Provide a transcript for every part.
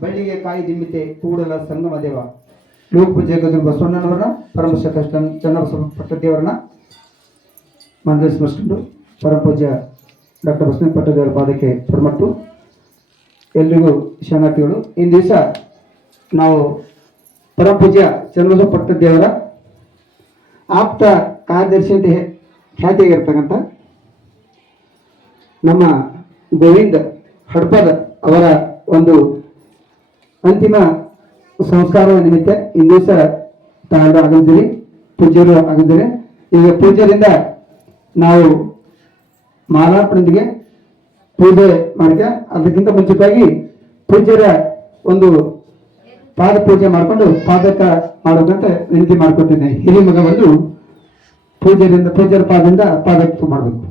ಬಳ್ಳಿಗೆ ಕಾಯಿ ದಿಮ್ಮಿತೆ ಕೂಡಲ ಸಂಗಮ ದೇವ ಲೋಕಪೂಜೆ ಗದುರು ಬಸವಣ್ಣನವರನ್ನ ಪರಮಶ ಕಷ್ಟ ಚನ್ನಬಸವ ಪಟ್ಟದೇವರನ್ನ ಮಂಡಳಿ ಸ್ಮರಿಸಿಕೊಂಡು ಪರಮಪೂಜ್ಯ ಡಾಕ್ಟರ್ ಬಸವಣ್ಣ ಪಟ್ಟದೇವರ ಪಾದಕ್ಕೆ ಪ್ರಮಟ್ಟು ಎಲ್ರಿಗೂ ಶರಣಾರ್ಥಿಗಳು. ಇಂದು ದಿವಸ ನಾವು ಪರಮಪೂಜ್ಯ ಚನ್ನಬಸವ ಪಟ್ಟದೇವರ ಆಪ್ತ ಕಾರ್ಯದರ್ಶಿ ಅಂತ ಖ್ಯಾತಿಯಾಗಿರ್ತಕ್ಕಂಥ ನಮ್ಮ ಗೋವಿಂದ ಹಡ್ಪದ ಅವರ ಒಂದು ಅಂತಿಮ ಸಂಸ್ಕಾರ ನಿಮಿತ್ತ ಇಂದು ದಿವಸ ತಾವೆಲ್ಲರೂ ಆಗಿದ್ದೀರಿ, ಪೂಜ್ಯರು ಆಗಿದ್ದೀರಿ. ಈಗ ಪೂಜ್ಯರಿಂದ ನಾವು ಮಾಲಾರ್ಪಣೆಯೊಂದಿಗೆ ಪೂಜೆ ಮಾಡಿದೆ. ಅದಕ್ಕಿಂತ ಮುಂಚಿತವಾಗಿ ಪೂಜ್ಯರ ಒಂದು ಪಾದ ಪೂಜೆ ಮಾಡಿಕೊಂಡು ಪಾದಕ ಮಾಡೋದಂತ ವಿನಂತಿ ಮಾಡ್ಕೊತಿದ್ದೇನೆ. ಹಿರಿ ಮಗ ಬಂದು ಪೂಜ್ಯರ ಪಾದದಿಂದ ಪಾದಕ ಮಾಡಬೇಕು.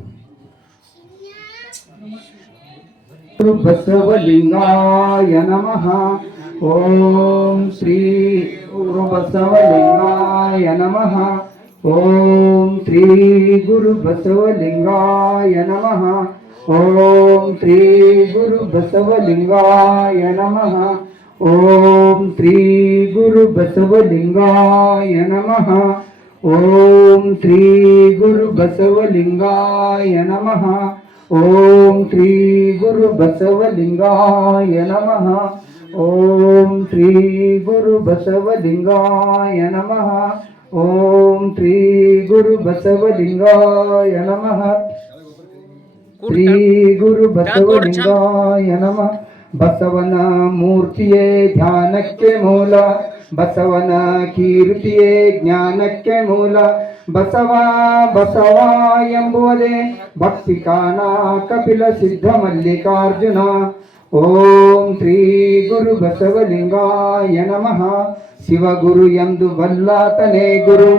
ಬಸವಲಿಂಗಾಯ ನಮಃ. ಓಂ ಶ್ರೀ ಗುರು ಬಸವಲಿಂಗಾಯ ನಮಃ. ಓಂ ಶ್ರೀ ಗುರು ಬಸವಲಿಂಗಾಯ ನಮಃ. ಓಂ ಶ್ರೀ ಗುರು ಬಸವಲಿಂಗಾಯ ನಮಃ. ಓಂ ಶ್ರೀ ಗುರು ಬಸವಲಿಂಗಾಯ ನಮಃ. ಓಂ ಶ್ರೀ ಗುರು ಬಸವಲಿಂಗಾಯ ನಮಃ. ಓಂ ಶ್ರೀ ಗುರು ಬಸವಲಿಂಗಾಯ ನಮಃ. ಓಂ ಶ್ರೀ ಗುರು ಬಸವಲಿಂಗಾಯ ನಮಃ. ಓಂ ಶ್ರೀ ಗುರು ಬಸವಲಿಂಗಾಯ ನಮಃ. ಶ್ರೀ ಗುರು ಬಸವಲಿಂಗಾಯ ನಮಃ. ಬಸವನ ಮೂರ್ತಿಯೇ ಧ್ಯಾನಕ್ಕೆ ಮೂಲ, ಬಸವನ ಕೀರ್ತಿಯೇ ಜ್ಞಾನಕ್ಕೆ ಮೂಲ. ಬಸವ ಬಸವ ಎಂಬುವುದೇ ಭಕ್ತಿ ಕಾಣ ಕಪಿಲ ಸಿದ್ಧ ಮಲ್ಲಿಕಾರ್ಜುನ. ಓಂ ಶ್ರೀ ಗುರು ಬಸವಲಿಂಗಾಯ ನಮಃ. ಶಿವಗುರು ಎಂದು ಬಲ್ಲಾತನೇ ಗುರು,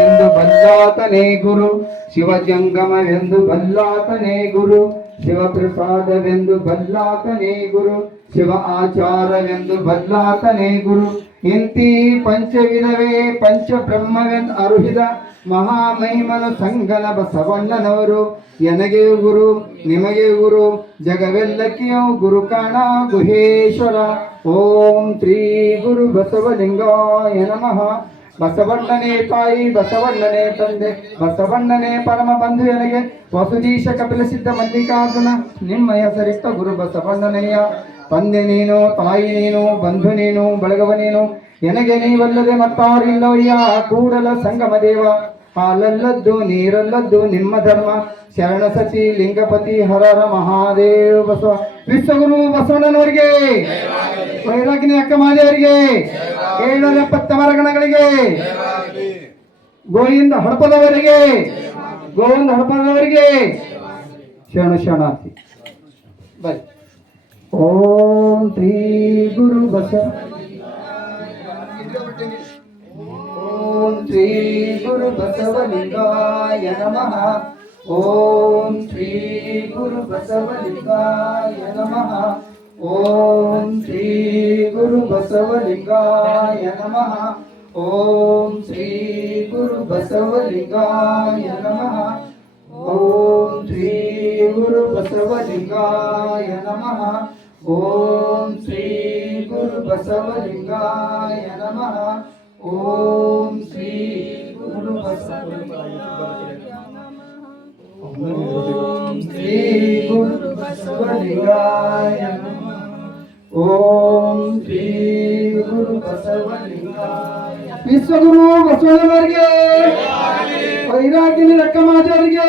ಎಂದು ಬಲ್ಲಾತನೇ ಗುರು. ಶಿವಜಂಗಮವೆಂದು ಬಲ್ಲಾತನೇ ಗುರು, ಶಿವಪ್ರಸಾದವೆಂದು ಬಲ್ಲಾತನೇ ಗುರು. ಶಿವ ಆಚಾರವೆಂದು ಬಲ್ಲಾತನೇ ಗುರು. ಇಂತಿ ಪಂಚವಿಧವೇ ಪಂಚ ಬ್ರಹ್ಮವೆಂದು ಅರುಹಿದ ಮಹಾಮಹಿಮನ ಸಂಗನ ಬಸವಣ್ಣನವರು. ಎನಗೆ ಗುರು ನಿಮಗೆ ಗುರು, ಜಗವೆಲ್ಲಕ್ಕಿಯೂ ಗುರು ಕಾಣ ಗುಹೇಶ್ವರ. ಓಂ ಶ್ರೀ ಗುರು ಬಸವಲಿಂಗಾಯ ನಮಃ. ಬಸವಣ್ಣನೇ ತಾಯಿ, ಬಸವಣ್ಣನೇ ತಂದೆ, ಬಸವಣ್ಣನೇ ಪರಮ ಬಂಧು ಎನಗೆ ವಸುದೀಶ ಕಪಿಲ ಸಿದ್ಧ ಮಲ್ಲಿಕಾರ್ಜುನ. ನಿಮ್ಮ ಹೆಸರಿಟ್ಟ ಗುರು ಬಸವಣ್ಣನಯ್ಯ. ತಂದೆ ನೀನು, ತಾಯಿ ನೀನು, ಬಂಧು ನೀನು, ಬಳಗವ ನೀನು, ಎನಗೆ ನೀವಲ್ಲದೆ ಮತ್ತಾರಿಲ್ಲವಯ್ಯ. ಕೂಡಲ ಸಂಗಮ ದೇವ, ಹಾಲಲ್ಲದ್ದು ನೀರಲ್ಲದ್ದು ನಿಮ್ಮ ಧರ್ಮ. ಶರಣ ಸತಿ ಲಿಂಗಪತಿ ಹರರ ಮಹಾದೇವ ಬಸವ. ವಿಶ್ವಗುರು ಬಸವಣ್ಣನವರಿಗೆ, ವೈರಾಗಿನಿ ಅಕ್ಕ ಮಾದೇವರಿಗೆ, 770 ಮರಗಣಗಳಿಗೆ, ಗೋವಿಂದ ಹಡಪದವರಿಗೆ, ಗೋವಿಂದ ಹಡಪದವರಿಗೆ ಶರಣಾರ್ಥಿ. ಬನ್ನಿ. ಓಂ ಶ್ರೀ ಗುರು ಬಸವ. ಓಂ ಶ್ರೀ ಗುರು ಬಸವಲಿಂಗಾಯ ನಮಃ. ಓಂ ಶ್ರೀ ಗುರು ಬಸವಲಿಂಗಾಯ ನಮಃ. ಓಂ ಶ್ರೀ ಗುರು ಬಸವಲಿಂಗಾಯ ನಮಃ. ಓಂ ಶ್ರೀ ಗುರು ಬಸವಲಿಂಗಾಯ ನಮಃ. ಓಂ ಶ್ರೀ ಗುರು ಬಸವಲಿಂಗಾಯ ನಮಃ. ಓಂ ಶ್ರೀ ಗುರು ಬಸವಲಿಂಗಾಯ ನಮಃ. ಓಂ ಶ್ರೀ ಗುರು ಬಸವಲಿಂಗಾಯ ನಮಃ. ಓಂ ಶ್ರೀ ಗುರು ಬಸವಲಿಂಗಾಯ ನಮಃ. ಓಂ ಶ್ರೀ ಗುರು ಬಸವಲಿಂಗಾಯ. ವಿಶ್ವಗುರು ಬಸವಣ್ಣನವರಿಗೆ, ವೈರಾಗಿನಿ ರಕ್ಕಮಾದೇವರಿಗೆ,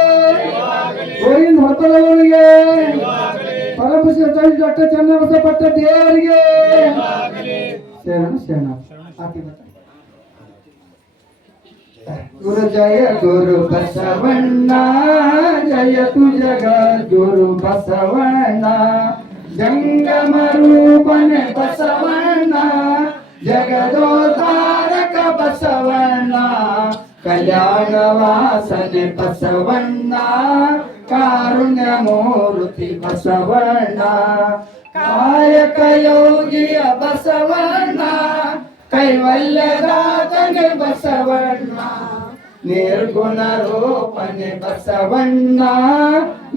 ಗೋವಿಂದ ಹೊರತಲವರಿಗೆ, ಪರಮಪೂಜ್ಯ ಡಾಕ್ಟರ್ ಚನ್ನಬಸವ ಪಟ್ಟದೇವರಿಗೆ ಶರಣ. ಗುರು ಜಯ ಗುರು ಬಸವಣ್ಣ, ಜಯ ತು ಜಗದ್ಗುರು ಬಸವಣ್ಣ. ಜಂಗಮ ರೂಪನೆ ಬಸವಣ್ಣ, ಜಗದೋದ್ಧಾರಕ ಬಸವಣ್ಣ. ಕಲ್ಯಾಣ ವಾಸನೆ ಬಸವಣ್ಣ, ಕಾರುಣ್ಯ ಮೂರ್ತಿ ಬಸವಣ್ಣ. ಕಾಯಕ ಯೋಗಿಯ ಬಸವಣ್ಣ, ಕೈವಲ್ಯದಾತನೆ ಬಸವಣ್ಣ. ನಿರ್ಗುಣ ರೂಪನೆ ಬಸವಣ್ಣ,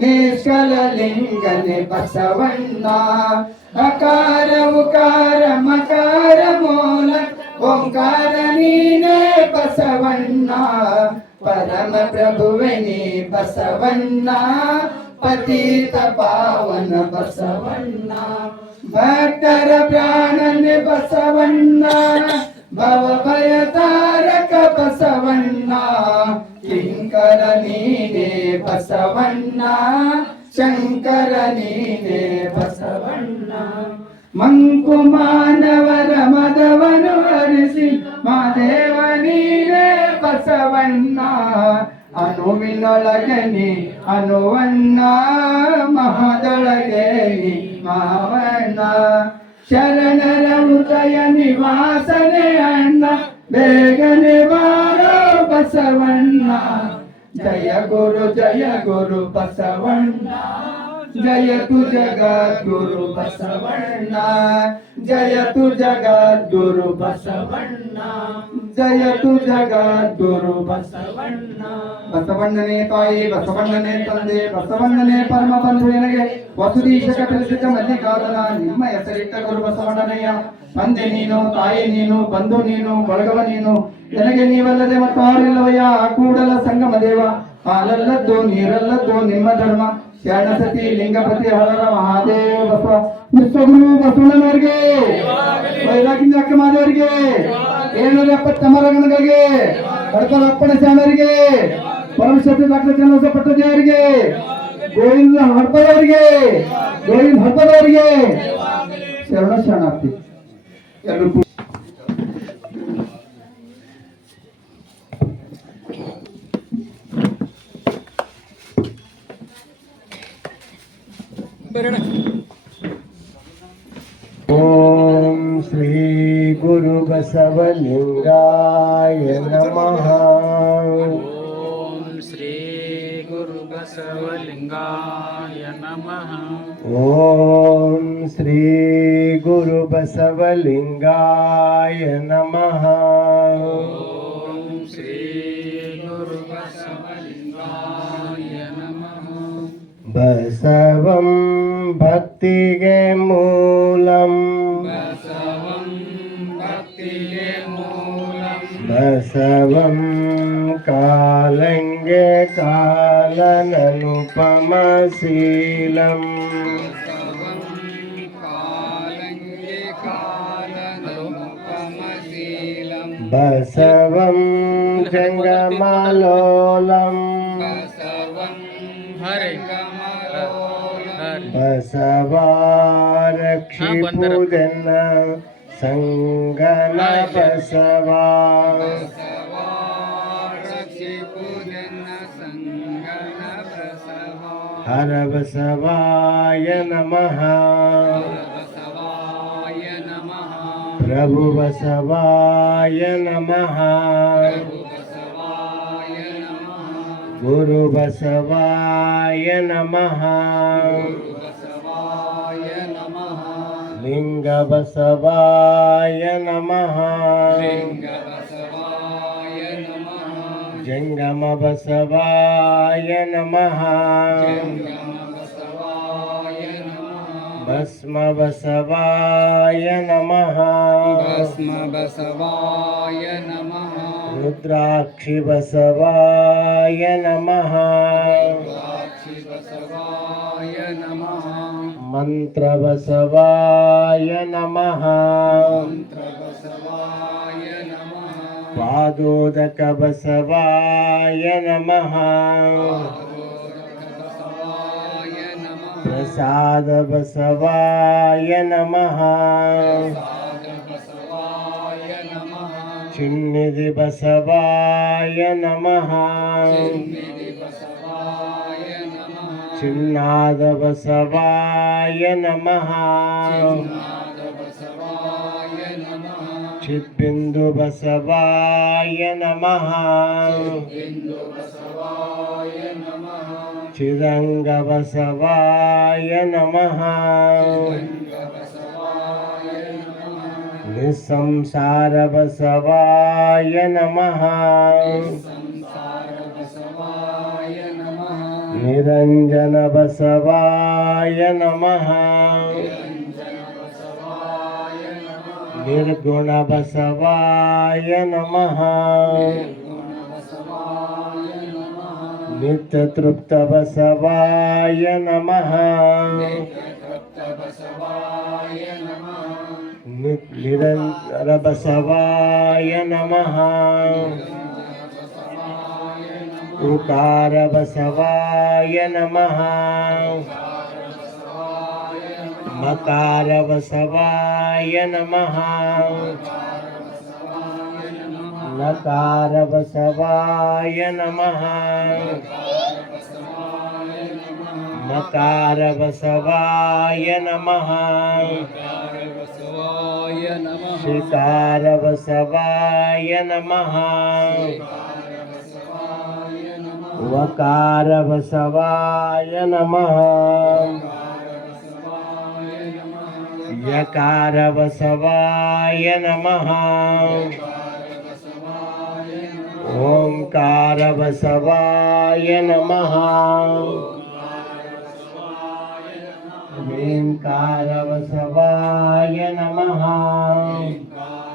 ನಿಷ್ಕಲ ಲಿಂಗನೆ ಬಸವಣ್ಣ. ಅಕಾರ ಪರಮ ಪ್ರಭುವೆ ನೀ ಬಸವಣ್ಣ, ಪತಿತ ಪಾವನ ಬಸವಣ್ಣ. ಭಕ್ತರ ಪ್ರಾಣನೆ ಬಸವಣ್ಣ, ಭವ ಭಯ ತಾರಕ ಬಸವಣ್ಣ. ಕಿಂಕರ ನೀನೇ ಬಸವಣ್ಣ, ಶಂಕರ ನೀನೇ ಬಸವಣ್ಣ. ಮಂಕು ಮಾನವರ ಮದವನು ಹರಿಸಿ ಮಾದೇವ ನೀನೇ ಬಸವಣ್ಣ. ಅಣುವಿನೊಳಗೆ ನೀ ಅಣುವಣ್ಣ, ಮಹದೊಳಗೆ ನೀ ಮಾವಣ್ಣ. ಶರಣರ ಹೃದಯ ನಿವಾಸನೆ ಅಣ್ಣ, ಬೇಗನೆ ಬಾರೋ ಬಸವಣ್ಣ. ಜಯ ಗುರು ಬಸವಣ್ಣ, ಜಯತು ಜಗದ್ಗುರು ಬಸವಣ್ಣ. ಜಯತು ಜಗದ್ಗುರು ಬಸವಣ್ಣ, ಜಯತು ಜಗದ್ಗುರು ಬಸವಣ್ಣ. ಬಸವಣ್ಣನೇ ತಾಯಿ, ಬಸವಣ್ಣನೇ ತಂದೆ, ಬಸವಣ್ಣನೇ ಪರಮ ಬಂಧು. ನಿನಗೆ ವಸುದೀಶಕ ತಿಳಿಸಿದ ಮಧ್ಯಕಾಲನ ನಿಮ್ಮ ಹೆಸರಿಟ್ಟ ಗುರು ಬಸವಣ್ಣನಯ್ಯ. ತಂದೆ ನೀನು, ತಾಯಿ ನೀನು, ಬಂಧು ನೀನು, ಬಳಗವ ನೀನು. ನನಗೆ ನೀವಲ್ಲದೆ ಮತ್ತಾರಿಲ್ಲವಯ್ಯ. ಕೂಡಲ ಸಂಗಮ ದೇವ, ಹಾಲಲ್ಲದ್ದು ನೀರಲ್ಲದ್ದು ನಿಮ್ಮ ಧರ್ಮ. ಶರಣಸತಿ ಲಿಂಗಪತಿ ಹರರ ಮಹಾದೇವ ಬಸವ. ವಿಶ್ವಗುರು ಬಸವಣ್ಣನವರಿಗೆ, ವೈರಾಗಿಂದ ಅಕ್ಕ ಮಾದೇವರಿಗೆ, 770 ಮರಗಣಗಳಿಗೆ, ಕಡಪರಪ್ಪನ ಶರಣರಿಗೆ, ಪರಮಶಕ್ತಿ ಡಾಕ್ಟರ್ ಚನ್ನಬಸವ ಪಟ್ಟದೇವರಿಗೆ, ಗೋವಿಂದ ಹಡ್ಪದವರಿಗೆ, ಗೋವಿಂದ ಹಡ್ಪದವರಿಗೆ ಶರಣಾರ್ಥಿ. ಎಲ್ಲರೂ ಓಂ ಶ್ರೀ ಗುರು ಬಸವಲಿಂಗಾಯ ನಮಃ. ಓಂ ಶ್ರೀ ಗುರು ಬಸವಲಿಂಗಾಯ ನಮಃ. ಓಂ ಶ್ರೀ ಗುರು ಬಸವಲಿಂಗಾಯ ನಮಃ. ಓಂ ಶ್ರೀ ಗುರು ಬಸವಲಿಂಗಾಯ ನಮಃ. ಬಸವಂ ಭಕ್ತಿಗೆ ಮೂಲಂ, ಬಸವಂ ಭಕ್ತಿಗೆ ಮೂಲಂ. ಬಸವಂ ಕಾಲಂಗೆ ಕಾಲನನುಪಮಶೀಲಂ. ಬಸವಂ ಕಾಲಂಗೆ ಕಾಲನನುಪಮಶೀಲಂ. ಬಸವಂ ಜಂಗಮಲೋಲಂ, ಬಸವಂ ಹರಿಗಮಲೋಲಂ. ಬಸವಾರಕ್ಷಿಪುದನ್ನ ಸಂಗನ ಬಸವಾ. ರಕ್ಷಿಪುದನ್ನ ಸಂಗನ ಬಸವ. ಹರ ಬಸವಾಯ ನಮಃ, ಬಸವಾಯ ನಮಃ. ಪ್ರಭು ಬಸವಾಯ ನಮಃ, ಬಸವಾಯ ನಮಃ. ಗುರು ಬಸವಾಯ ನಮಃ, ಬಸವಾಯ ನಮಃ. ಲಿಂಗ ಬಸವಾಯ ನಮಃ, ಲಿಂಗ ಬಸವಾಯ ನಮಃ. ಜಂಗಮ ಬಸವಾಯ ನಮಃ, ಜಂಗಮ ಬಸವಾಯ ನಮಃ. ಭಸ್ಮ ಬಸವಾಯ ನಮಃ, ಭಸ್ಮ ಬಸವಾಯ ನಮಃ. ರುದ್ರಾಕ್ಷಿ ಬಸವಾಯ ನಮಃ, ರುದ್ರಾಕ್ಷಿ ಬಸವಾಯ ನಮಃ. ಮಂತ್ರ ಬಸವಾಯ ನಮಃ, ಮಂತ್ರ ಬಸವಾಯ ನಮಃ. ಪಾದೋದಕ ಬಸವಾಯ ನಮಃ, ಬಸವಾಯ ನಮಃ. ಪ್ರಸಾದ ಬಸವಾಯ ನಮಃ, ಬಸವಾಯ ನಮಃ. ಚಿನ್ನಿಧಿ ಬಸವಾಯ ನಮಃ, ಚಿನ್ನಿಧಿ ಬಸವಾಯ ನಮಃ. ಚಿನ್ನಾದ ಬಸವಾಯ ನಮಃ, ಚಿನ್ನಾದ ಬಸವಾಯ ನಮಃ. ಚಿದ್ಬಿಂದು ಬಸವಾಯ ನಮಃ, ಬಿಂದು ಬಸವಾಯ ನಮಃ. ಚಿದಂಗ ಬಸವಾಯ ನಮಃ, ಲಿಂಗ ಬಸವಾಯ ನಮಃ. ನಿಸ್ಸಂಸಾರ ಬಸವಾಯ ನಮಃ, ಸಂಸಾರ ಬಸವಾಯ ನಮಃ. ನಿರಂಜನ ಬಸವಾಯ ನಮಃ, ನಿರಂಜನ ಬಸವಾಯ ನಮಃ. ನಿರ್ಗುಣ ಬಸವಾಯ ನಮಃ, ಗುಣ ಬಸವಾಯ ನಮಃ. नित्यतृप्तबसवाय नमः बसवाय नमः निरन्तरबसवाय नमः उकारबसवाय नमः मकारबसवाय नमः नकारबसवाय नमः मकारबसवाय नमः बसवाय नमः शिकारबसवाय नमः वकारबसवाय नमः यकारबसवाय नमः ओंकारबसवाय नमः ह्रींकारबसवाय नमः